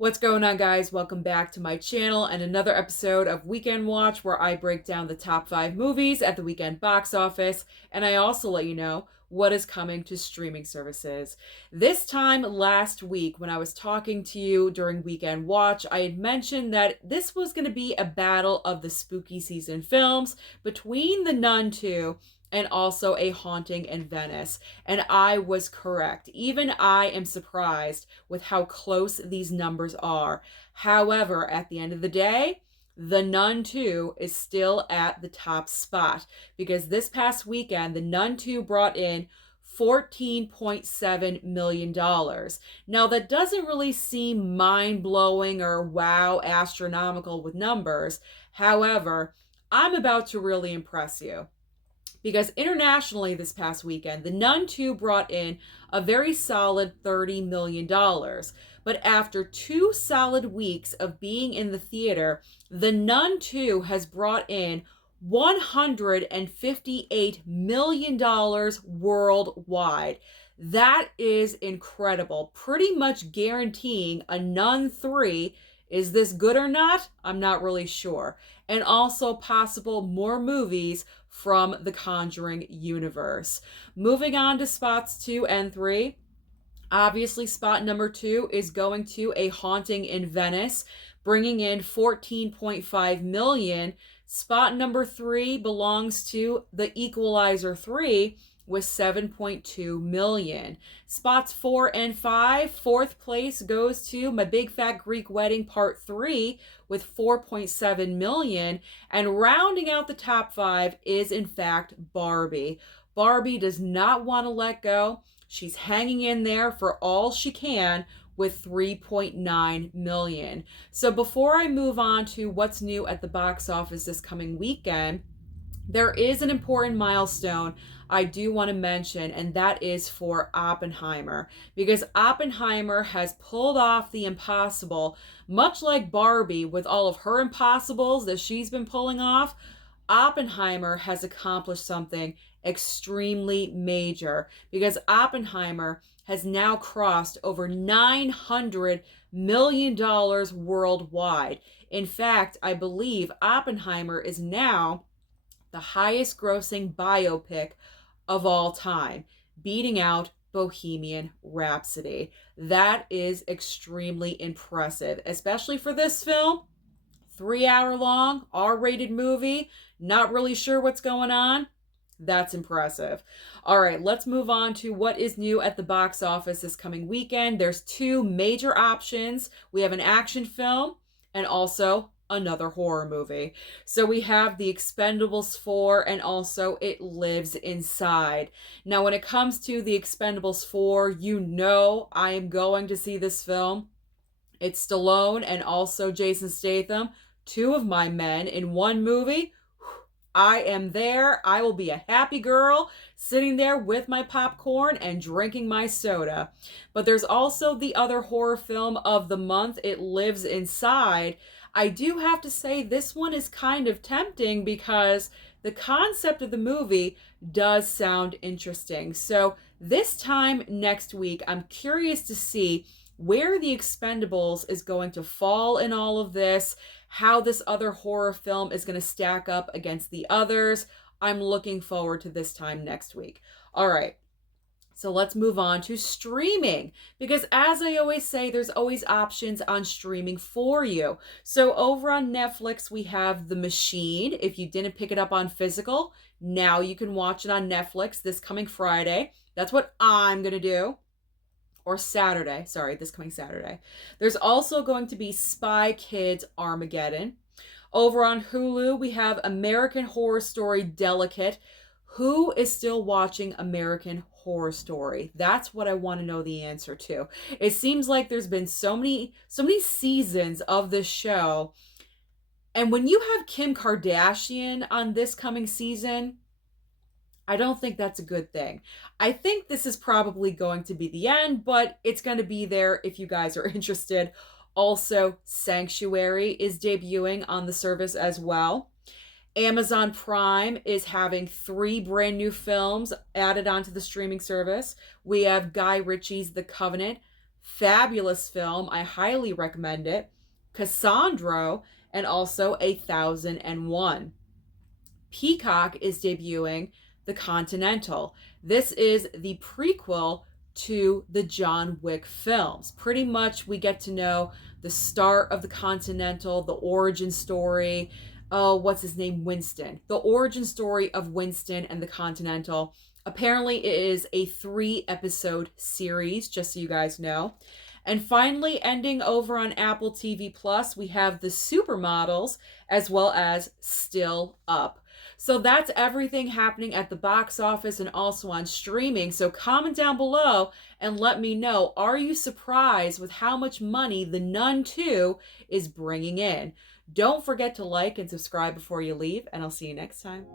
What's going on, guys? Welcome back to my channel and another episode of Weekend Watch, where I break down the top 5 movies at the weekend box office, and I also let you know what is coming to streaming services. This time last week, when I was talking to you during Weekend Watch, I had mentioned that this was going to be a battle of the spooky season films between the Nun 2 and also A Haunting in Venice. And I was correct. Even I am surprised with how close these numbers are. However, at the end of the day, The Nun 2 is still at the top spot because this past weekend, The Nun 2 brought in $14.7 million. Now, that doesn't really seem mind-blowing or wow, astronomical with numbers. However, I'm about to really impress you. Because internationally this past weekend, The Nun 2 brought in a very solid $30 million. But after 2 solid weeks of being in the theater, The Nun 2 has brought in $158 million worldwide. That is incredible. Pretty much guaranteeing a Nun 3. Is this good or not? I'm not really sure. And also possible more movies from the Conjuring universe. Moving on to spots 2 and 3. Obviously, spot number 2 is going to A Haunting in Venice, bringing in $14.5 million. Spot number 3 belongs to The Equalizer 3 with $7.2 million. Spots 4 and 5, fourth place goes to My Big Fat Greek Wedding Part 3 with $4.7 million. And rounding out the top 5 is, in fact, Barbie. Barbie does not want to let go. She's hanging in there for all she can with $3.9 million. So before I move on to what's new at the box office this coming weekend, there is an important milestone I do want to mention, and that is for Oppenheimer. Because Oppenheimer has pulled off the impossible, much like Barbie with all of her impossibles that she's been pulling off. Oppenheimer has accomplished something extremely major because Oppenheimer has now crossed over $900 million worldwide. In fact, I believe Oppenheimer is now the highest grossing biopic of all time, beating out Bohemian Rhapsody. That is extremely impressive, especially for this film. 3-hour long, R-rated movie. Not really sure what's going on. That's impressive. All right, let's move on to what is new at the box office this coming weekend. There's 2 major options. We have an action film and also another horror movie. So we have The Expendables 4 and also It Lives Inside. Now, when it comes to The Expendables 4, you know I am going to see this film. It's Stallone and also Jason Statham, 2 of my men in one movie. I am there. I will be a happy girl sitting there with my popcorn and drinking my soda. But there's also the other horror film of the month, It Lives Inside. I do have to say this one is kind of tempting because the concept of the movie does sound interesting. So this time next week, I'm curious to see where The Expendables is going to fall in all of this, how this other horror film is going to stack up against the others. I'm looking forward to this time next week. All right. So let's move on to streaming, because as I always say, there's always options on streaming for you. So over on Netflix, we have The Machine. If you didn't pick it up on physical, now you can watch it on Netflix this coming Friday. That's what I'm going to do. Or Saturday. Sorry, this coming Saturday. There's also going to be Spy Kids Armageddon. Over on Hulu, we have American Horror Story Delicate. Who is still watching American Horror Story? That's what I want to know the answer to. It seems like there's been so many seasons of this show. And when you have Kim Kardashian on this coming season, I don't think that's a good thing. I think this is probably going to be the end, but it's going to be there if you guys are interested. Also, Sanctuary is debuting on the service as well. Amazon Prime is having 3 brand new films added onto the streaming service. We have Guy Ritchie's The Covenant, Fabulous film. I highly recommend it. Cassandra, and also 1001. Peacock is debuting The Continental. This is the prequel to the John Wick films. Pretty much we get to know the start of the Continental, the origin story. Oh, what's his name? Winston. The origin story of Winston and the Continental. Apparently, it is a 3-episode series, just so you guys know. And finally, ending over on Apple TV Plus, we have The Supermodels as well as Still Up. So that's everything happening at the box office and also on streaming. So comment down below and let me know, are you surprised with how much money The Nun 2 is bringing in? Don't forget to like and subscribe before you leave, and I'll see you next time.